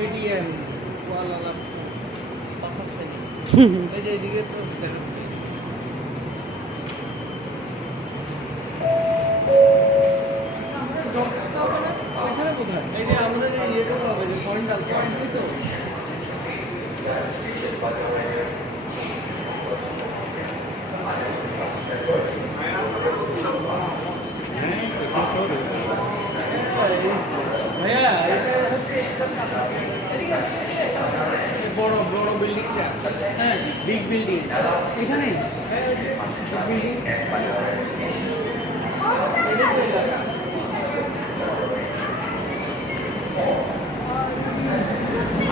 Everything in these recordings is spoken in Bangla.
কেটিএম কুয়ালালামপুর পাঁচ শ্রেণী এই যে এদিকে তো দেখাচ্ছে এখানে কোথায় এই যে আমাদের এই ইয়েটা হবে যে পয়েন্টাল পয়েন্টই তো ভাইয়া এটা হচ্ছে বড় বড় বিল্ডিংটা হ্যাঁ বিগ বিল্ডিং এখানে বিল্ডিং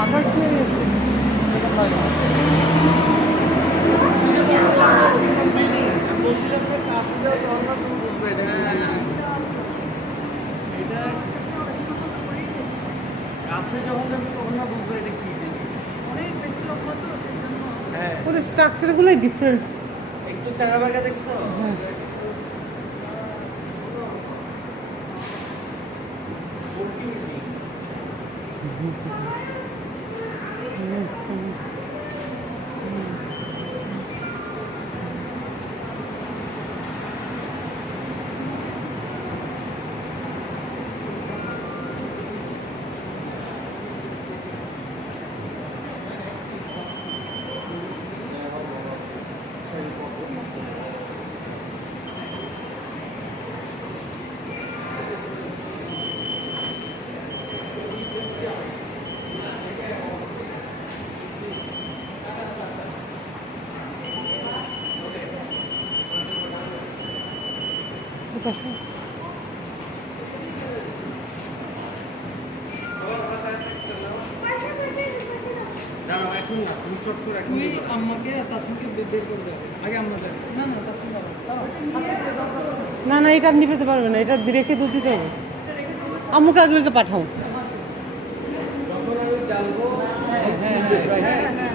আমার কি বলছিলাম যে কাছে যাও তখন না তুমি বুঝবে এটা কাছে যখন যাবে তখন না বুঝবে এটা কি অনেক বেশি লম্বা তো সেজন্য হ্যাঁ ওদের স্ট্রাকচারগুলোই ডিফারেন্ট। একটু তেরা বাগা দেখছো আমাকে তাসিমকে বের করে দেবে আগে আমরা যাই না না তাসিম না না এটা আপনি পেতে পারবেন না, এটা রেখে দুধ দিতে হবে। আম্মুকে আগে পাঠাও।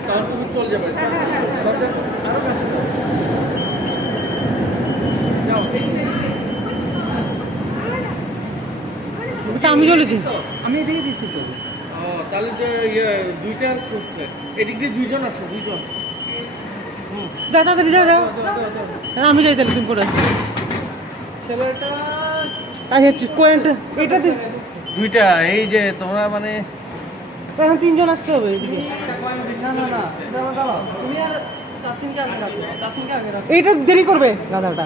তখন তুমি চলে যাবে আরো কাছে যাও এটা আমি চলেছি, আমি এদিকে দিচ্ছি তো তাহলে যে ইয়ে দুইটা করছে এদিক দিয়ে দুইজন আসো দুইজন যা তাড়াতাড়ি যা যাও, আমি যাই তাহলে তুমি করে ছেলেটা আচ্ছা পয়েন্ট এটা দুইটা এই যে তোমরা মানে এখন তিনজন আসতে হবে এদিকে। না না না দাঁড়াও তুমি আর তাসিমকে আগে রাখো তাসিমকে আগে রাখো এইটা দেরি করবে গাধাটা।